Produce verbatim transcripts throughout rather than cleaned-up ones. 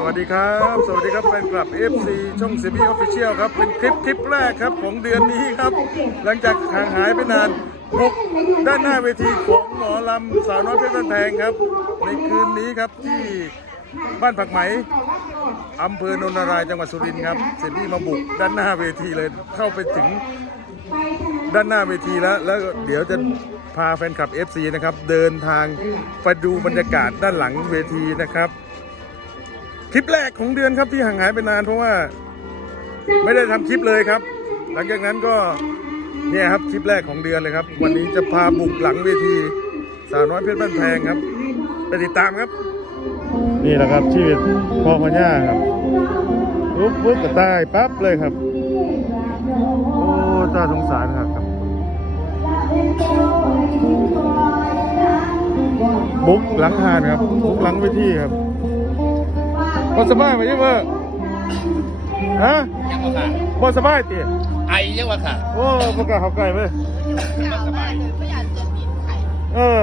วัสดีครับสวัสดีครับแฟนคลับ เอฟ ซี ช่อง ซี บี Official ครับเป็นคลิปคลิปแรกครับของเดือนนี้ครับหลังจากห่างหายไปนานบุกด้านหน้าเวทีของหมอลำสาวน้อยเพชรบ้านแพงครับในคืนนี้ครับที่บ้านผักไหมอำเภอโนนนารายจังหวัดสุรินทร์ครับซี บี มาบุกด้านหน้าเวทีเลยเข้าไปถึงด้านหน้าเวทีแล้วแล้วเดี๋ยวจะพาแฟนคลับ เอฟ ซี นะครับเดินทางไปดูบรรยากาศด้านหลังเวทีนะครับคลิปแรกของเดือนครับที่ห่างหายไปนานเพราะว่าไม่ได้ทำคลิปเลยครับหลังจากนั้นก็เนี่ยครับคลิปแรกของเดือนเลยครับวันนี้จะพาบุกหลังเวทีสาวน้อยเพชรบ้านแพงครับไปติดตามครับนี่แหละครับชีวิตพ่อพญาครับปุ๊บปุ๊บกระต่ายปั๊บเลยครับโอ้จ้าสงสารครับบุกหลังหานครับบุกหลังเวทีครับบอสบายไหมยังวะฮะยังวะค่ะบอสบายตีไอยังวะค่ะโอ้พวกกาเขาไก่ไหมสบายเออ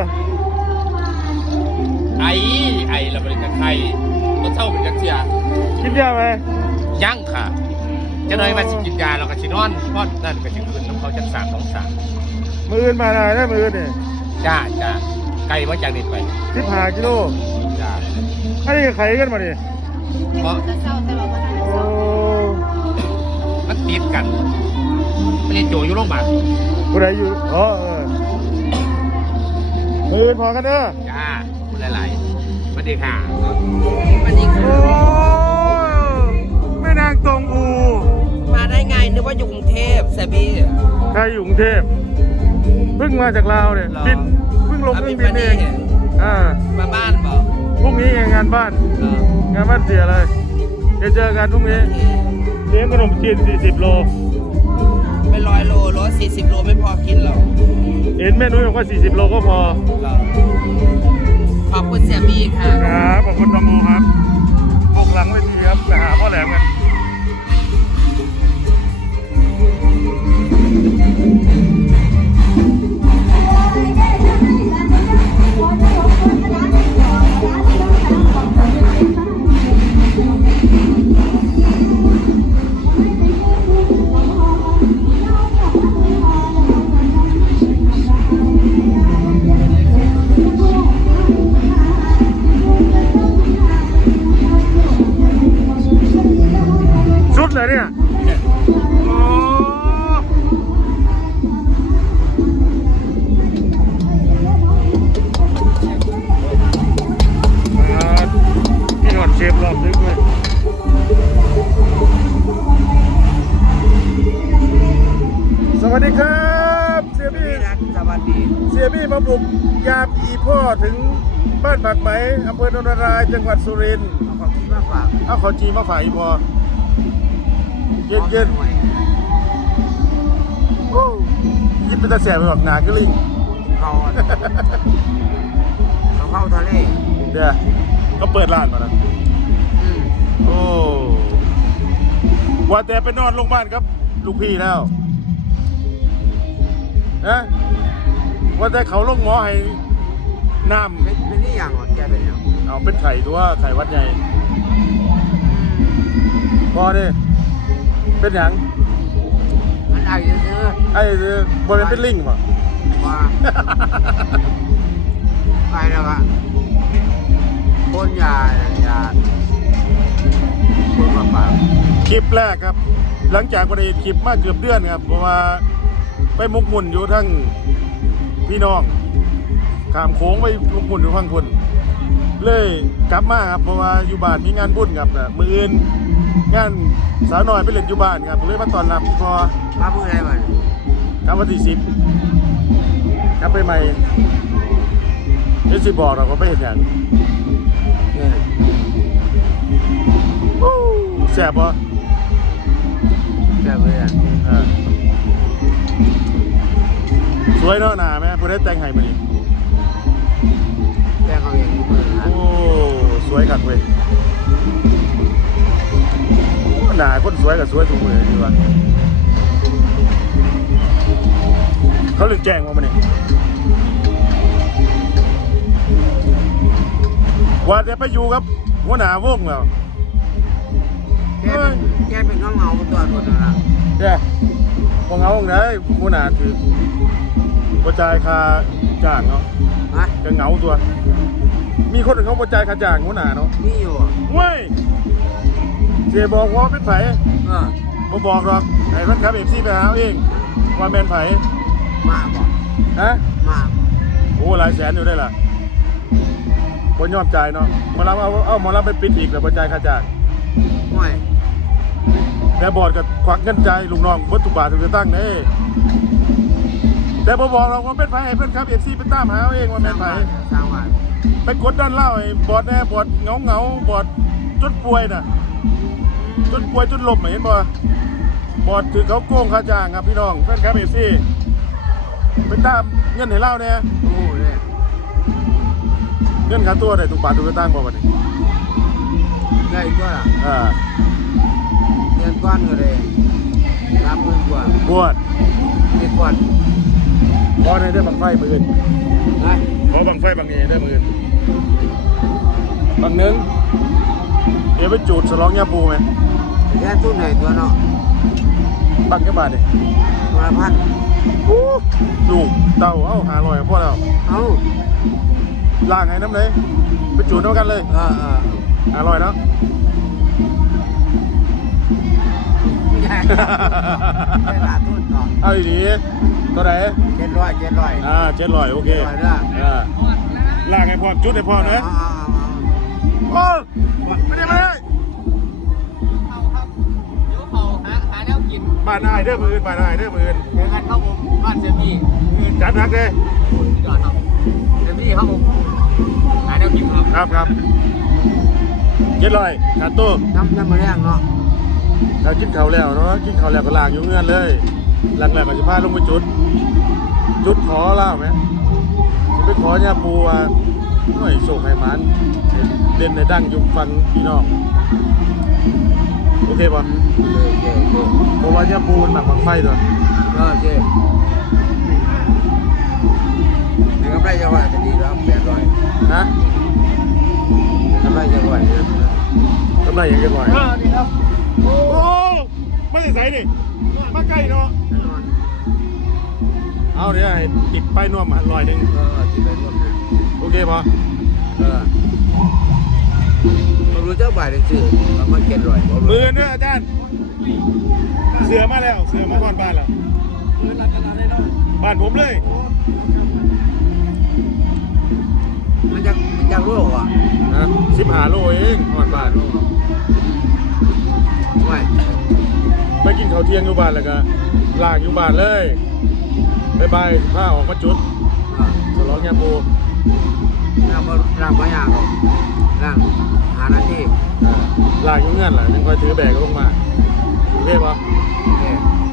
ไอไอเราเป็นกับใครก็เท่าเป็นจักเสียกินยาไหมยังค่ะจะน้อยมาสิกินยาเราก็ชินอนเพราะนั่นก็ชิคืนน้ำเขาจักสามสองสามมืออื่นมาได้ได้มืออื่นเนี่ยจ้าจ้าไก่ว่าจากนี้ไปสิบห้ากิโลจ้าอันนี้ไข่กันมาดิเพราะมันติดกันไม่ได้โจอยู่โรงพยาบาลผู้ใดอยู่อ๋อเออมืออื่นพอกันเด้อจ้าผู้หลายๆสวัสดีค่ะสวัสดีค่ะโอ้แม่นางตองอูมาได้ไงนึกว่าอยู่กรุงเทพแซบี้ใครอยู่กรุงเทพเพิ่งมาจากลาวเนี่ยบินเพิ่งลงเครื่องบินเองอ่ามาบ้านบอกพรุ่งนี้งานบ้านงานบ้านเสียเลยเดี๋ยวเจอกันพรุ่งนี้เลี้ยงขนมจีนสี่สิบโลไม่ร้อยโลร้อยสี่สิบโลไม่พอกินหรอกเห็นแม่นุ้ยบอกว่าสี่สิบโลก็พอขอบคุณเสียบีค่ะครับขอบคุณตองโมครับบุกหลังเวทีครับไปหาพ่อแหลมกันสุดเลยเนี่ยโอ้พี่หนวดเชฟรอบนึงเลยสวัสดีครับเสียบี้สวัสดีเสียบี้มาบุกยามอีพ่อถึงบ้านผักไหมอำเภอโนนนารายจังหวัดสุรินทร์เอาของจีมาฝากเอาของจีมาฝากอีพ่อเย็นเย็นยิบเป็นตาแสบไปแบบหนาก็ลิงเขาเขาเข้าทะเลเดี๋ยวเขาเปิดร้านมาแล้วโอ้ว่าแต่ไปนอนโรงพยาบาลครับลูกพี่แล้วนะว่าแต่เขาลงหมอให้น้ำเป็นเป็นนี่อย่างหรอแกเป็นอย่างเอาเป็นไข่ตัวไข่วัดใหญ่พอดิเป็นอย่างมันไอ้ซื้อไอ้ซื้อบริเวณเป็นลิงป่ะว่าไปแล้วอะพ่นยายาพ่นมาปากคลิปแรกครับหลังจากประเด็นคลิปมาเกือบเดือนครับเพราะว่าไปมุกมุ่นอยู่ทั้งพี่น้องขามโค้งไปมุกมุ่นอยู่ทั้งคนเลยกลับมาครับเพราะว่าอยู่บ้านมีงานบุญครับมืออื่นงานสาวน้อยไปเล่นอยู่บ้านครับเลยมาตอนรับพอมาเมื่อไรมันกลับวันที่สิบกลับไปใหม่เดี๋ยวสิบอกเราก็ไม่เห็นอย่างแซ่บปะแซ่บเลยอ่ะสวยเนาะหนาไหมผู้ได้แต่งให้มาดิแต่งเขาเองมือนะโอ้สวยขัดเว้ยหนาคนสวยกับสวยทุกมือดีวะเขาลืมแจ้งว่ามันนี่ว่าจะไปอยู่ครับหัวหน้าวงแล้วแกเป็นแกเป็นเงาเงาๆตัวตัวนั่นล่ะแย่พอเงาของไหนกูหนาถือกระจายคาจ้างเนาะฮะจะเหงาตัว มีคนเขากระจายคาจ้างกูหนาเนาะมีอยู่เว้ยเสียบอกว่าเป็นไผเออบ่บอกหรอกไอ้พันครับเอฟซีไปหาเอาเองว่าแมนไผมาบ่ฮะมาโอ้หลายแสนอยู่ได้ล่ะคนยอมจ่ายเนาะหมารับเอาเอาหมารับไปปิดอีกแล้วบ่จ่ายค่าจ้างห่วยแต่บอร์ดก็ควักเงินใจายลูกน้องวัตถุบาทถึงจะตั้งเด้แต่บ่บอกเราว่าเป็นไผให้เพื่อนครับเอฟซีไปตามหาเอาเองว่าแม่นไผสร้างว่าไปกดดันเล่าไอ้บอร์ดแน่บอร์ดเงาเงาๆบอร์ดจนป่วยน่ะจนป่วยจนหลบเห็นบ่บอร์ดถือเขาโกงค่าจ้างครับพี่น้องเพื่อนครับเอฟซีไปตามเงินให้เล่าเนี่ยโอ้เลยเงินค่าตัวได้ทุกบาททุกสตางค์บ่บัดนี้ได้ก็ล่ะอ่าเดือนก้อนก็เลยสามหมื่นกว่าบวชเดือนก้อนขอให้ได้บังไฟมืออื่นนะขอบังไฟบังนี้ได้มืออื่นบังหนึงเดี๋ยวไปจูดสลองยาปูไหมแค่ตู้ไหนตัวเนาะบังแค่บาทดิตัวละพันลูกเต่าเอ้าหาลอยกับพ่อเราเอ้าล่างให้น้ำเลยไปจูดน้ำกันเลยเออเออหาลอยเนาะใหญ่ได้หลาทุนเนาะเอาดีๆตัวไหนเจ็ดร้อยเจ็ดร้อยอ่าเจ็ดลอยโอเคเจ็ดร้อยเด้ออ่าล่างให้พ่อจุดให้พ่อนะเอาเอาเอาโอ้ไม่ได้ไม่ได้เขาครับเดี๋ยวเขาหาหาแนวกินบ้านนายเด้อมืออื่นบ้านนายเด้อมืออื่นเจอกันครับผมบ้านเซมี่คือจัดหนักเลยสุดยอดครับเซมี่ครับผมหาแนวกินครับครับครับเจ็ดลอยขาดตู้น้ำน้ำมะแรงเนาะเรากินข้าวแล้วเนาะกินข้าวแล้วก็ล้างอยู่เงื่อนเลยหลังแรกก็จะพาลงไปจุด จุดขอเล่าไหมจะไปขอเนี่ยปูว่าหน่อยโศกให้มันเด่นในดังอยู่ฟังพี่น้องโอเคป่ะโอเคโอเคโอเคเพราะว่าเนี่ยปูมันหมักบังไฟตัวโอเคในกำไรจะว่าจะดีแล้วแปดร้อยฮะกำไรจะร้อยนะกำไรยังจะก่อยเออนี่ครับโอ้ไม่ได้ใส่ดิมาใกล้เนาะแน่นอนเอาเดี๋ยวให้ติดป้ายนวมลอยหนึ่งเออที่ไปร่วมนะโอเคป่ะเออผมรู้เจ้าบ่ายได้ชื่อประมาณเจ็ดร้อยผมรู้มือเนี่ยอาจารย์เสือมาแล้วเสือมาก่อนบ้านแล้วคือหลักขนาดนี้เนาะบ้านผมเลยมันจะมันจะโรคอ่ะนะสิบห้าโลเองก่อนบ้านไม่ไปกินข้าวเที่ยงอยู่บ้านแล้วก็ลากอยู่บ้านเลยบายบายผ้าออกมาจุดสลองยาปูร่างบ่ร่างไม่ยากหรอกร่างหาหน้าที่อ่าลากอยู่เงื่อนแหละยังคอยถือแบกลงมาโอเคปะโอเค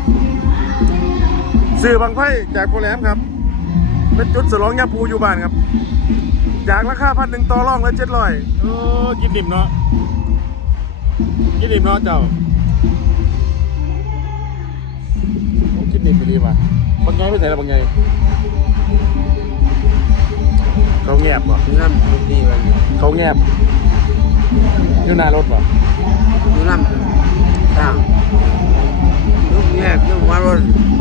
สื่อบางไพ่จากโปรแรมครับ เป็นจุดสลองยาปูอยู่บ้านครับ จากราคาพันหนึ่งต่อรองแล้วเจ็ดร้อยเออกินดิ่มเนาะกินดิ่มเนาะเจ้าโอ้กินดิ่มไปรีว่ะบางไงไม่ใส่ละบางไงเขาแงบวะน้ำลูกดีวันเขาแงบอยู่หน้ารถวะดูน้ำต่างลูกแยกลูกมารถ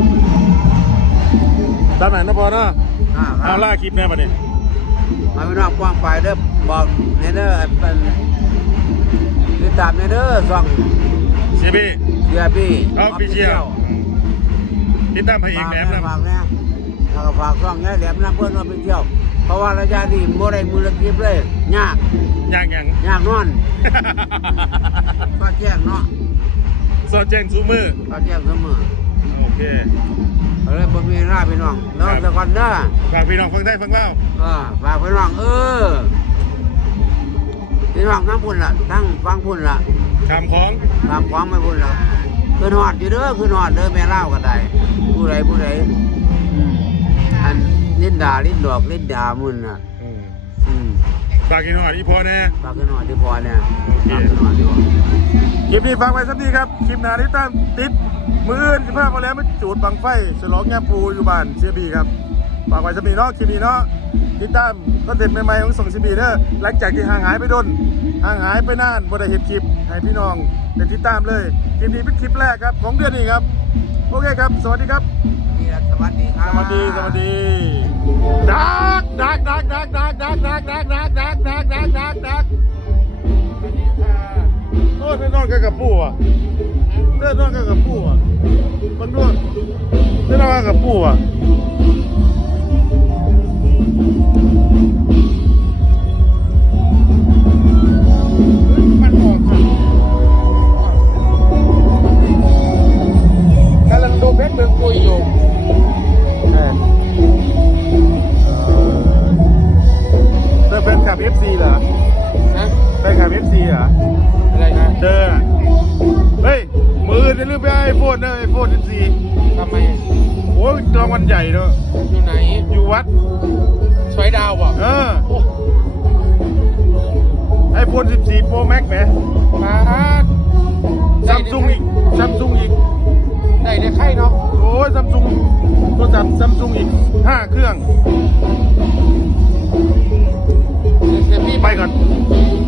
ตามไหนนะพอเนาะอ่าครัเอาบล่าคลิปแน่มาดิมาพี่น้องกว้างไปเด้อบอกในเด้อเป็นติดตามในเด้อส่องซีบีเสียบี้ออฟฟิเชียลติดตามพระเอกแหลมนะฝากเนี่ยแล้วก็ฝากส่องยายแหลมน้ำเพื่อนออฟฟิเชียลเพราะว่าระยะนี้โมได้มือละคลิปเลยยากอย่างอย่างยากนอนก็แจ้งเนาะสอดแจ้งซูมือก็แจ้งเสมอโอเคเอาเลยบ่มีหน้าพี่น้องแล้วครับแต่ก่อนเด้อฝากพี่น้องฟังได้ฟังเล่าเออฝากพี่น้องเออพี่น้องทั้งพุ่นล่ะทั้งฟังพุ่นล่ะคำของตามความไม่พุ่นล่ะคืนหอดอยู่เด้อคืนหอดเด้อแม่เล่าก็ได้ผู้ใดผู้ใดอืมอันลิ้นด่าลิ้นดอกลิ้นด่ามุ่นน่ะอืมอืมฝากกินหอดอีพอแน่ฝากคืนหอดที่พอเนี่ยฝากคืนหอดที่พอคลิปนี้ฟังไว้สักทีครับ คลิปหน้าที่ตั้งติด มืออื่นสิบห้ามาแล้วมาจูดบังไฟฉลองแง่ปูอยู่บ้านเซียบีครับ ฝากไว้สักทีเนาะคลิปนี้เนาะติดตามคอนเทนต์ใหม่ๆของส่งซีบีเด้อหลังจากที่ห่างหายไปโดนห่างหายไปนานบ่ได้เห็นคลิปให้พี่น้องได้ติดตามเลยคลิปนี้เป็นคลิปแรกครับของเดือนนี้ครับโอเคครับสวัสดีครับนี่ละสวัสดีครับสวัสดีสวัสดีดักดักดักดักดักดักดักดักดักดักดักดักดักดักโอ้ยไปนอนกันกับปู่อ่ะเดินนอนกันกับปู่อ่ะมันด้วยเดินนอนกันกับปู่อ่ะมันออกค่ะกำลังดูเพชรเมืองกุยอยู่เธอเป็นขับ เอฟ ซี เหรอนะเป็นขับ เอฟ ซี เหรออะไรนะเจอน่ะเฮ้ย มือจะลืมไปไอโฟนนะไอโฟน สิบสี่ทำไมโอ้ยรางวัลใหญ่เนอะอยู่ไหนอยู่วัดสวยดาวอ่ะเออไอโฟน สิบสี่ Pro Max ไหมมาซัมซุงอีกซัมซุงอีกได้ในไข่เนาะโอ้ยซัมซุงโทรศัพท์ซัมซุงอีกห้าเครื่องเดี๋ยวพี่ไปก่อนไ